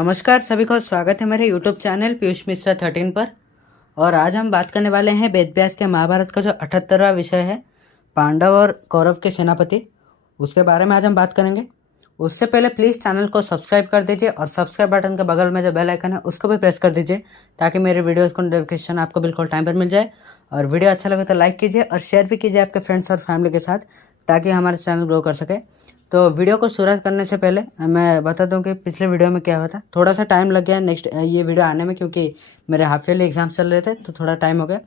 नमस्कार सभी को स्वागत है मेरे यूट्यूब चैनल पीयूष मिश्रा 13 पर। और आज हम बात करने वाले हैं वेद व्यास के महाभारत का जो 78वां विषय है पांडव और कौरव के सेनापति, उसके बारे में आज हम बात करेंगे। उससे पहले प्लीज़ चैनल को सब्सक्राइब कर दीजिए और सब्सक्राइब बटन के बगल में जो बेल आइकन है उसको भी प्रेस कर दीजिए ताकि मेरे वीडियोज़ को नोटिफिकेशन आपको बिल्कुल टाइम पर मिल जाए। और वीडियो अच्छा लगे तो लाइक कीजिए और शेयर भी कीजिए आपके फ्रेंड्स और फैमिली के साथ ताकि हमारे चैनल ग्रो कर सके। तो वीडियो को शुरुआत करने से पहले मैं बता दूं कि पिछले वीडियो में क्या हुआ था। थोड़ा सा टाइम लग गया नेक्स्ट ये वीडियो आने में क्योंकि मेरे हाफ ईयरली एग्जाम्स चल रहे थे तो थोड़ा टाइम हो गया।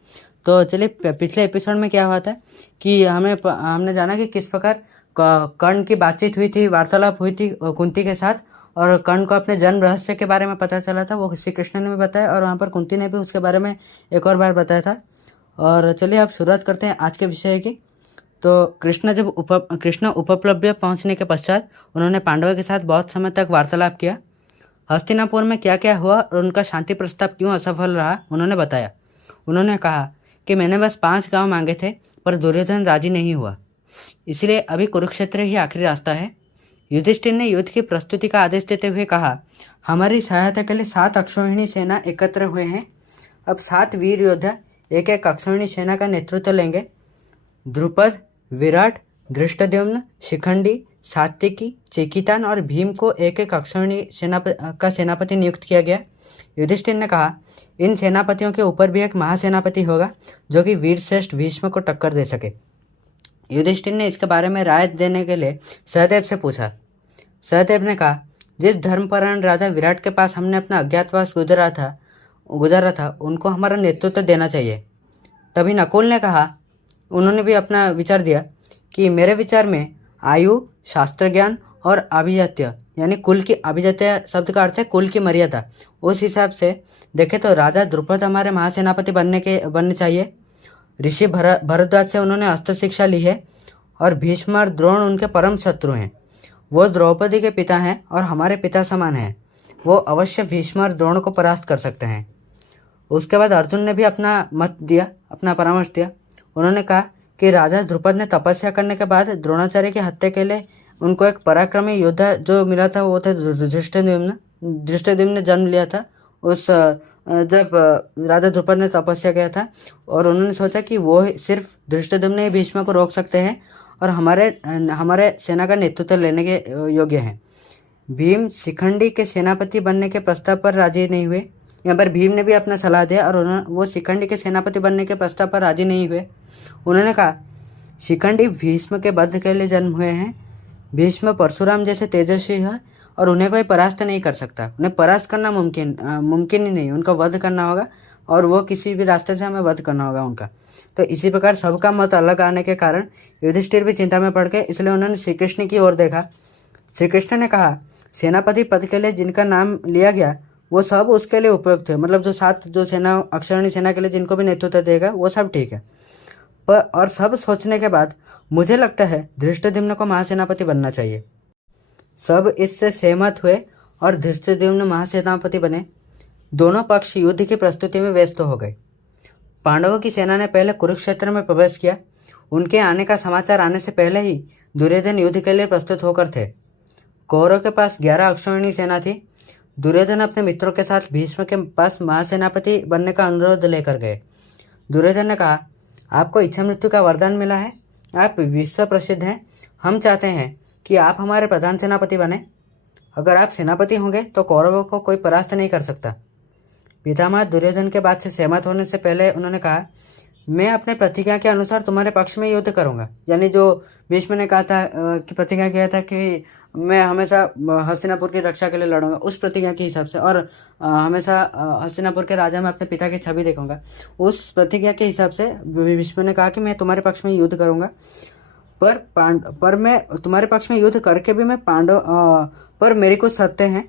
तो चलिए पिछले एपिसोड में क्या हुआ था कि हमने जाना कि किस प्रकार कर्ण की बातचीत हुई थी, वार्तालाप हुई थी कुंती के साथ, और कर्ण को अपने जन्म रहस्य के बारे में पता चला था, वो श्री कृष्ण ने भी बताया और वहाँ पर कुंती ने भी उसके बारे में एक और बार बताया था। और चलिए अब शुरुआत करते हैं आज के विषय की। तो कृष्ण उपप्लव्य पहुंचने के पश्चात उन्होंने पांडवों के साथ बहुत समय तक वार्तालाप किया। हस्तिनापुर में क्या क्या हुआ और उनका शांति प्रस्ताव क्यों असफल रहा उन्होंने बताया। उन्होंने कहा कि मैंने बस 5 गांव मांगे थे पर दुर्योधन राजी नहीं हुआ, इसलिए अभी कुरुक्षेत्र ही आखिरी रास्ता है। युधिष्ठिर ने युद्ध की प्रस्तुति का आदेश देते हुए कहा, हमारी सहायता के लिए 7 अक्षौहिणी सेना एकत्र हुए हैं। अब 7 वीर योद्धा एक एक अक्षौहिणी सेना का नेतृत्व लेंगे। द्रुपद, विराट, धृष्टद्युम्न, शिखंडी, सात्विकी, चेकितान और भीम को एक एक अक्षौहिणी सेनापति नियुक्त किया गया। युधिष्ठिर ने कहा, इन सेनापतियों के ऊपर भी एक महासेनापति होगा जो कि वीर श्रेष्ठ भीष्म को टक्कर दे सके। युधिष्ठिर ने इसके बारे में राय देने के लिए सहदेव से पूछा। सहदेव ने कहा, जिस धर्मपरायण राजा विराट के पास हमने अपना अज्ञातवास गुजारा था उनको हमारा नेतृत्व देना चाहिए। तभी नकुल ने कहा, उन्होंने भी अपना विचार दिया कि मेरे विचार में आयु, शास्त्र ज्ञान और अभिजात्य यानी कुल की अभिजात्य शब्द का अर्थ है कुल की मर्यादा, उस हिसाब से देखें तो राजा द्रुपद हमारे महासेनापति बनने चाहिए। ऋषि भरद्वाज से उन्होंने अस्त्र शिक्षा ली है और भीष्म और द्रोण उनके परम शत्रु हैं। वो द्रौपदी के पिता हैं और हमारे पिता समान हैं। वो अवश्य भीष्म और द्रोण को परास्त कर सकते हैं। उसके बाद अर्जुन ने भी अपना मत दिया, अपना परामर्श दिया। उन्होंने कहा कि राजा द्रुपद ने तपस्या करने के बाद द्रोणाचार्य की हत्या के लिए उनको एक पराक्रमी योद्धा जो मिला था वो थे धृष्टद्युम्न ने जन्म लिया था जब राजा द्रुपद ने तपस्या किया था, और उन्होंने सोचा कि वो सिर्फ धृष्टद्युम्न ही भीष्म को रोक सकते हैं और हमारे सेना का नेतृत्व लेने के योग्य हैं। भीम शिखंडी के सेनापति बनने के प्रस्ताव पर राजी नहीं हुए। यहाँ पर भीम ने भी अपना सलाह दिया और वो शिखंडी के सेनापति बनने के प्रस्ताव पर राजी नहीं हुए। उन्होंने कहा, शिखंडी भीष्म के वध के लिए जन्म हुए हैं। भीष्म परशुराम जैसे तेजस्वी है और उन्हें कोई परास्त नहीं कर सकता। उन्हें परास्त करना मुमकिन ही नहीं, उनका वध करना होगा और वो किसी भी रास्ते से हमें वध करना होगा उनका। तो इसी प्रकार सबका मत अलग आने के कारण युधिष्ठिर भी चिंता में पड़ गए, इसलिए उन्होंने श्री कृष्ण की ओर देखा। श्री कृष्ण ने कहा, सेनापति पद के लिए जिनका नाम लिया गया वो सब उसके लिए उपयुक्त है, मतलब जो 7 अक्षौहिणी सेना के लिए जिनको भी नेतृत्व देगा वो सब ठीक है। पर और सब सोचने के बाद मुझे लगता है धृष्टद्युम्न को महासेनापति बनना चाहिए। सब इससे सहमत हुए और धृष्टद्युम्न महासेनापति बने। दोनों पक्ष युद्ध की प्रस्तुति में व्यस्त हो गए। पांडवों की सेना ने पहले कुरुक्षेत्र में प्रवेश किया। उनके आने का समाचार आने से पहले ही दुर्योधन युद्ध के लिए प्रस्तुत होकर थे। कौरव के पास 11 अक्षौहिणी सेना थी। दुर्योधन अपने मित्रों के साथ भीष्म के पास महासेनापति बनने का अनुरोध लेकर गए। दुर्योधन ने कहा, आपको इच्छा मृत्यु का वरदान मिला है, आप विश्व प्रसिद्ध हैं। हम चाहते हैं कि आप हमारे प्रधान सेनापति बने। अगर आप सेनापति होंगे तो कौरवों को कोई परास्त नहीं कर सकता। पितामह दुर्योधन के बात से सहमत होने से पहले उन्होंने कहा, मैं अपने प्रतिज्ञा के अनुसार तुम्हारे पक्ष में युद्ध करूंगा। यानी जो भीष्म ने कहा था कि प्रतिज्ञा किया था कि मैं हमेशा हस्तिनापुर की रक्षा के लिए लड़ूंगा, उस प्रतिज्ञा के हिसाब से, और हमेशा हस्तिनापुर के राजा में अपने पिता की छवि देखूंगा, उस प्रतिज्ञा के हिसाब से भीष्म ने कहा कि मैं तुम्हारे पक्ष में युद्ध करूंगा। पर मैं तुम्हारे पक्ष में युद्ध करके भी मैं पर मेरी कुछ शर्तें हैं।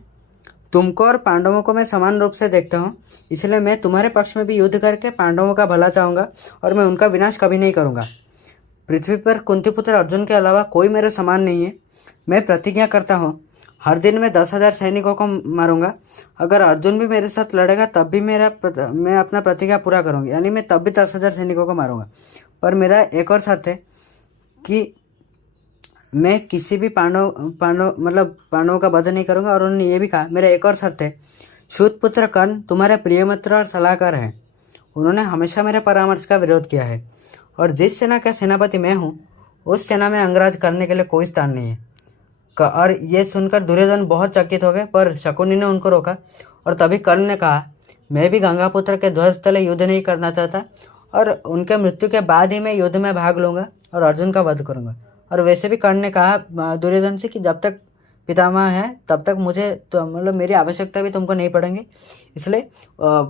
तुमको और पांडवों को मैं समान रूप से देखता हूँ, इसलिए मैं तुम्हारे पक्ष में भी युद्ध करके पांडवों का भला चाहूँगा और मैं उनका विनाश कभी नहीं करूँगा। पृथ्वी पर कुंतीपुत्र अर्जुन के अलावा कोई मेरे समान नहीं है। मैं प्रतिज्ञा करता हूँ, हर दिन मैं 10,000 सैनिकों को मारूंगा। अगर अर्जुन भी मेरे साथ लड़ेगा तब भी मैं अपना प्रतिज्ञा पूरा करूँगी, यानी मैं तब भी 10,000 सैनिकों को मारूंगा। पर मेरा एक और शर्त है कि मैं किसी भी पांडवों का वध नहीं करूंगा। और उन्होंने ये भी कहा, मेरा एक और शर्त है, शूतपुत्र कर्ण तुम्हारे प्रिय मित्र और सलाहकार हैं। उन्होंने हमेशा मेरे परामर्श का विरोध किया है, और जिस सेना का सेनापति मैं हूँ उस सेना में अंगराज करने के लिए कोई स्थान नहीं है। और ये सुनकर दुर्योधन बहुत चकित हो गए, पर शकुनी ने उनको रोका। और तभी कर्ण ने कहा, मैं भी गंगापुत्र के ध्वज तले युद्ध नहीं करना चाहता, और उनके मृत्यु के बाद ही मैं युद्ध में भाग लूंगा और अर्जुन का वध करूंगा। और वैसे भी कर्ण ने कहा दुर्योधन से कि जब तक पितामह है तब तक मुझे तो मेरी आवश्यकता भी तुमको नहीं पड़ेंगे। इसलिए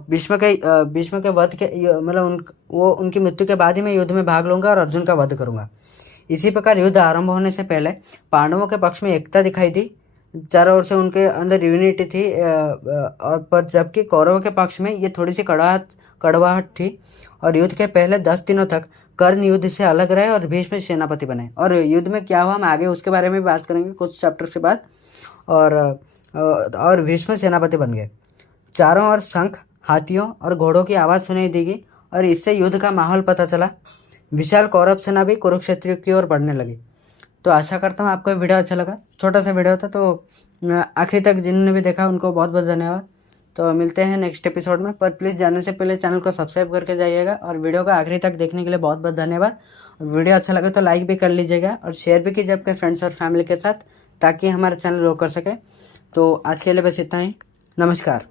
भीष्म के वध के उनकी मृत्यु के बाद ही मैं युद्ध में भाग लूंगा और अर्जुन का वध करूंगा। इसी प्रकार युद्ध आरंभ होने से पहले पांडवों के पक्ष में एकता दिखाई दी, चारों ओर से उनके अंदर यूनिटी थी। और पर जबकि कौरवों के पक्ष में ये थोड़ी सी कड़वाहट थी। और युद्ध के पहले 10 दिनों तक कर्ण युद्ध से अलग रहे और भीष्म सेनापति बने। और युद्ध में क्या हुआ हम आगे उसके बारे में बात करेंगे कुछ चैप्टर के बाद। और भीष्म सेनापति बन गए। चारों ओर शंख, हाथियों और घोड़ों की आवाज़ सुनाई देगी, और इससे युद्ध का माहौल पता चला। विशाल कौरव सेना भी कुरुक्षेत्र की ओर बढ़ने लगी। तो आशा करता हूँ आपको ये वीडियो अच्छा लगा। छोटा सा वीडियो था, तो आखिरी तक जिन्होंने भी देखा उनको बहुत बहुत धन्यवाद। तो मिलते हैं नेक्स्ट एपिसोड में, पर प्लीज़ जाने से पहले चैनल को सब्सक्राइब करके जाइएगा। और वीडियो को आखिरी तक देखने के लिए बहुत बहुत धन्यवाद। और वीडियो अच्छा लगे तो लाइक भी कर लीजिएगा और शेयर भी कीजिए अपने फ्रेंड्स और फैमिली के साथ, ताकि हमारा चैनल ग्रो कर सके। तो आज के लिए बस इतना ही। नमस्कार।